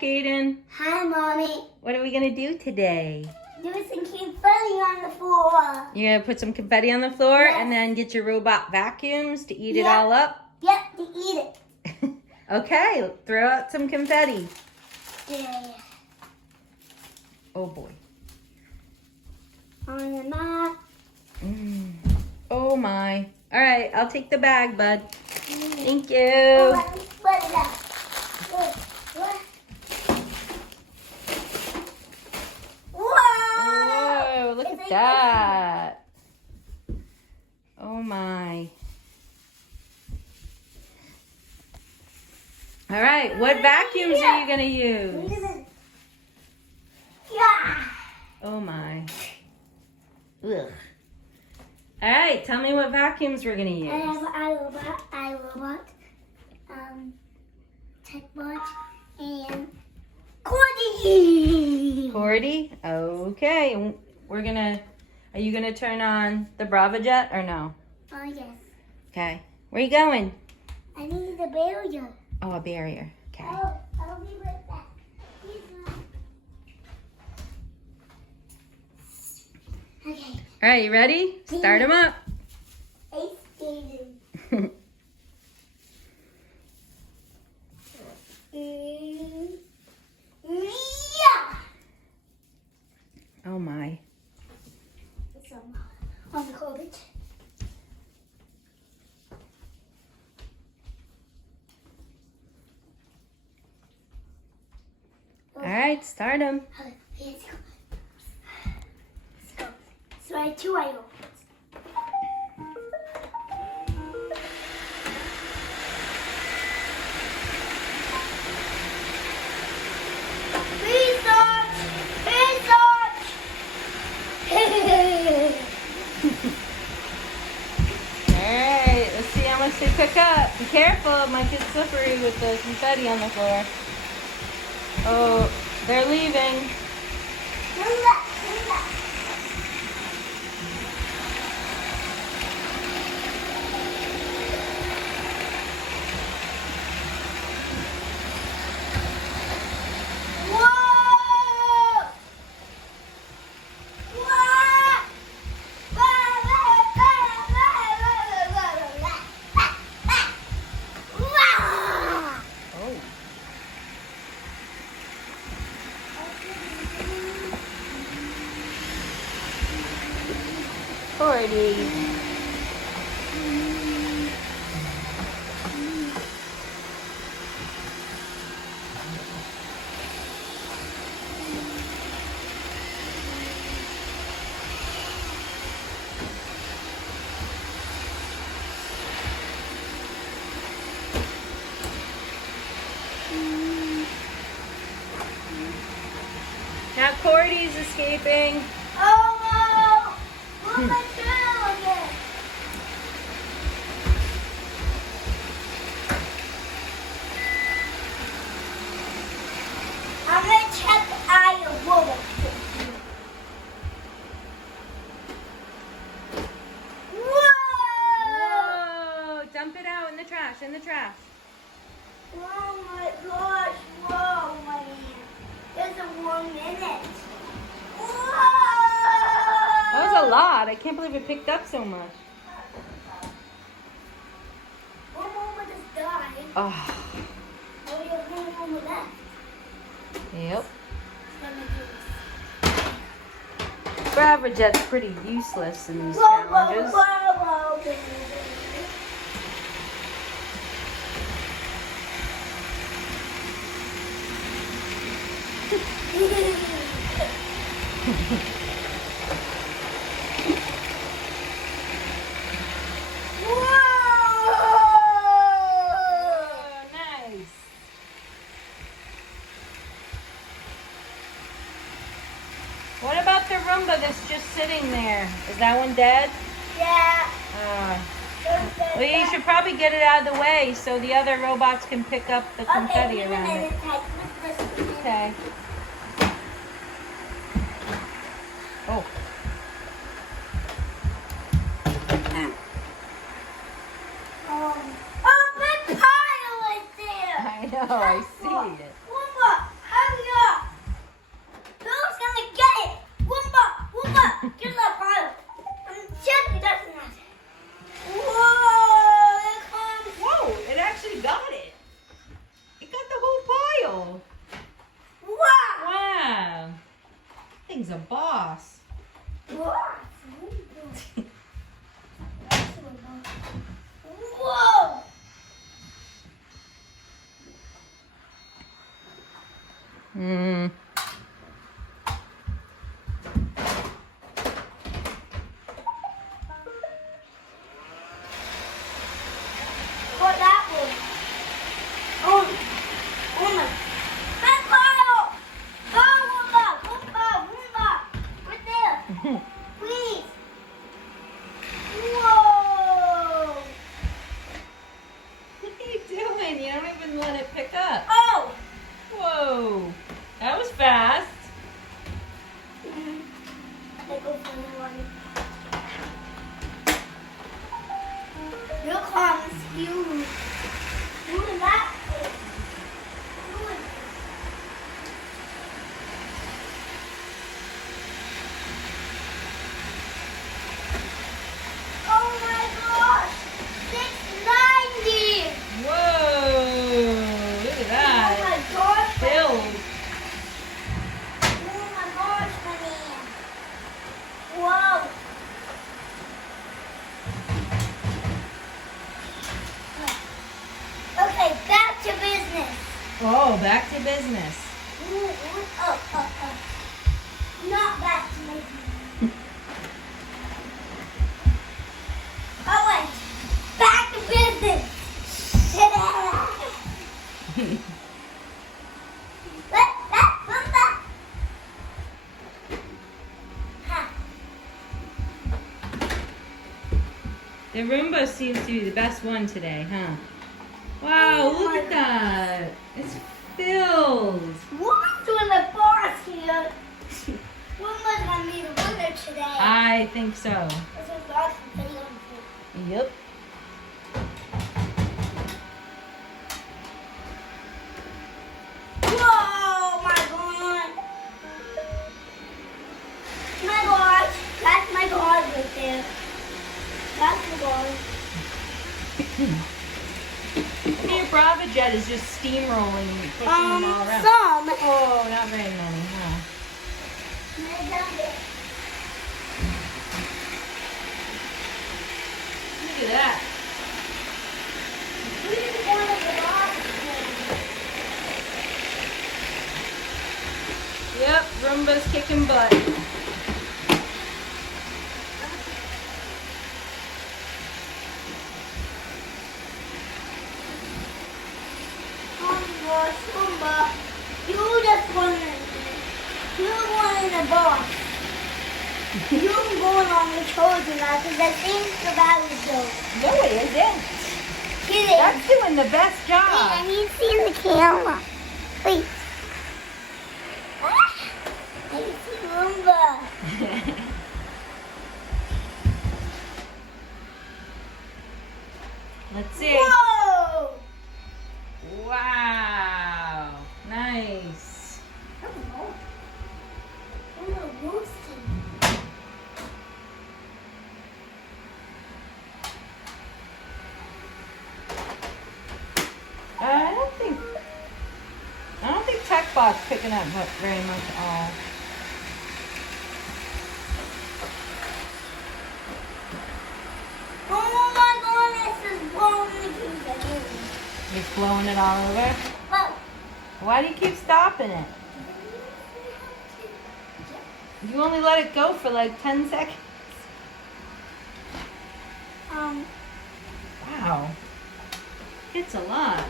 back, Aiden. Hi, Mommy. What are we going to do today? There was some confetti on the floor. You're going to put some confetti on the floor Yes. and then get your robot vacuums to eat it Yep. all up? Yep, to eat it. Okay, throw out some confetti. Yeah. Oh, boy. On the mat. Oh, my. All right, I'll take the bag, bud. Thank you. Oh, let me spread it out. What? Whoa! Whoa, look It's at like that. Oh, my. All right, what vacuums are you going to use? Yeah. Oh, my. Ugh. All right, tell me what vacuums we're going to use. I have iRobot, TechBot, and Cordy. Cordy? Okay. Are you gonna turn on the BravoJet or no? Oh, yes. Okay. Where you going? I need the barrier. Oh, a barrier. Okay. I'll be right back. Okay. All right, you ready? Start them up. Ice skating. Yeah. Oh, my. On the COVID. All right, start them. Let's go. Let's go. So I have two iRobots. Research! Research! All right, let's see how much they pick up. Be careful, it might get slippery with the confetti on the floor. Oh, they're leaving. Oh. Cordy. Now Cordy's escaping. Oh no! What am I doing again? I'm gonna check iRobot. Whoa! Whoa! Dump it out in the trash, in the trash. Oh my gosh! Whoa, man! There's a 1 minute. Whoa! That was a lot. I can't believe it picked up so much. One moment is dying. Oh. Oh, you have one moment left. Yep. Let me do this. BravoJet's pretty useless in these Whoa, whoa, challenges. whoa, whoa. Oh, nice. What about the Roomba that's just sitting there? Is that one dead? Yeah. Well, you should probably get it out of the way so the other robots can pick up the confetti Okay, around it. Okay. Oh. Oh, my pile is there. I know, I see it. Roomba, Get that pile. I'm gently touching that. Whoa! It comes. Whoa, it actually got it. It got the whole pile. Wow! Wow. Thing's a boss. Whoa! Whoa! Hmm. What that was? Oh my! That pile! Go, Roomba! Right there! Please! Whoa! What are you doing? You don't even let it pick up. Oh! Whoa. That was fast. I go for the one. Here comes you. Doing that. Doing. Oh my gosh! 690! Whoa. Look at Oh that. my gosh! Filled. Oh my gosh, honey! Whoa! Okay, back to business. Oh, back to business. Not back to business. Oh wait, back to business. Come back. Ha. The Roomba seems to be the best one today, huh? Wow, Oh look my at that. It's filled. Woman's doing the boss here. Woman's gonna be the winner today. I think so. This is God's favorite. Yep. Whoa, my God. My God. That's my God right there. That's the God. Your Brava Jet is just steamrolling, pushing them all around. Some. Oh, not very many, huh? Look at that. Yep, Roomba's kicking butt. Roomba, you just wanted, you wanted a boss. You're going on the chosen now because I think the battle is over. No, it isn't. Get it. That's doing the best Wait, job. I need to see in the camera. Wait. Ah, I can see Roomba. Let's see. Whoa! Wow. Nice. I don't think TechBot's picking up very much at all. Oh my goodness, it's blowing the again. It's blowing it all over. Look. Why do you keep stopping it? You only let it go for like 10 seconds. Wow. It's a lot.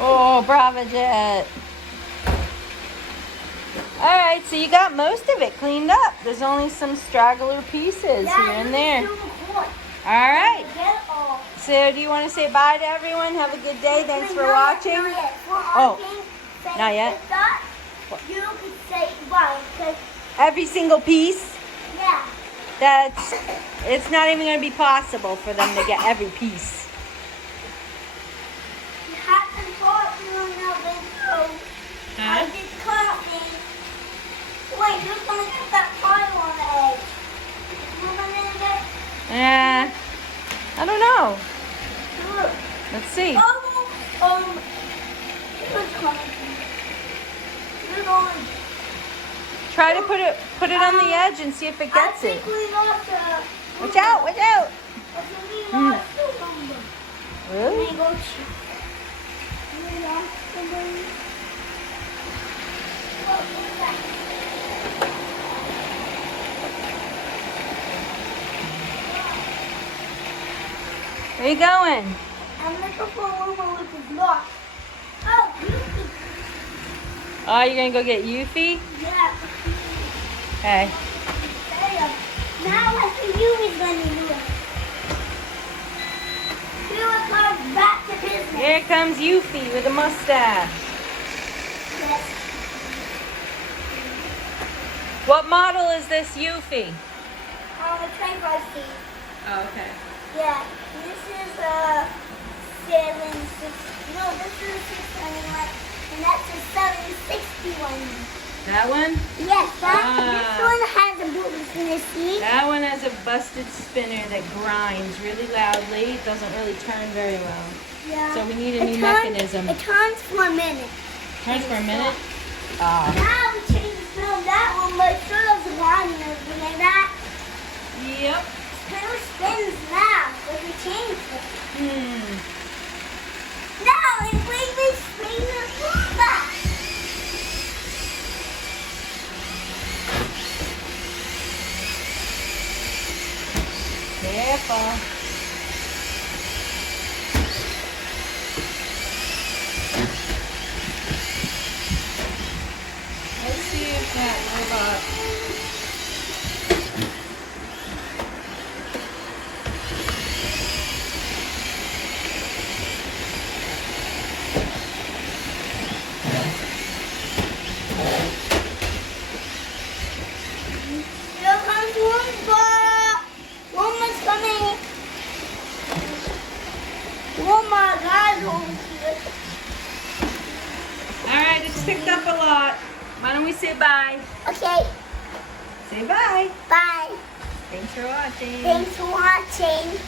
Oh, Brava Jet. Alright, so you got most of it cleaned up. There's only some straggler pieces here and there. Alright. So do you want to say bye to everyone? Have a good day. Thanks for watching. Oh, not yet. You could say bye because Every single piece? yeah. it's not even going to be possible for them to get every piece. You have to talk to them now, so I just caught me. Wait, who's going to get that pile on the edge? Who's going to get? I don't know. Look. Let's see. Who's coming? Who's going? Try to put it on the edge and see if it gets I it. think we lost Watch out! Watch out! I think we lost the number. Really? Let me go check. We lost the number. What was that? Where you going? I'm looking for one which is lost. Oh, Yuffie. Oh, you're gonna go get Yuffie? Yeah. Okay. Now what the Yuffie's going to do? Here comes back to business. Here comes Yuffie with a mustache. Yes. What model is this Yuffie? The 25C. Oh, okay. Yeah. This is a 760. No, this is a 621. And that's a 761. That one? Yes, this one has a boost in the seat. That one has a busted spinner that grinds really loudly. It doesn't really turn very well. Yeah. So we need a new mechanism. It turns for a minute. Turns for a minute? Now we change the smell of that one, but it still doesn't grind and everything like that. Yep. Spinner spins now, but we changed it. Now it brings me spinner back. Careful. Let's see if that robot... Here comes Roomba. Roomba's coming. Roomba, guys, over here. Alright, it's picked up a lot. Why don't we say bye? Okay, Say bye. bye. Thanks for watching. Thanks for watching.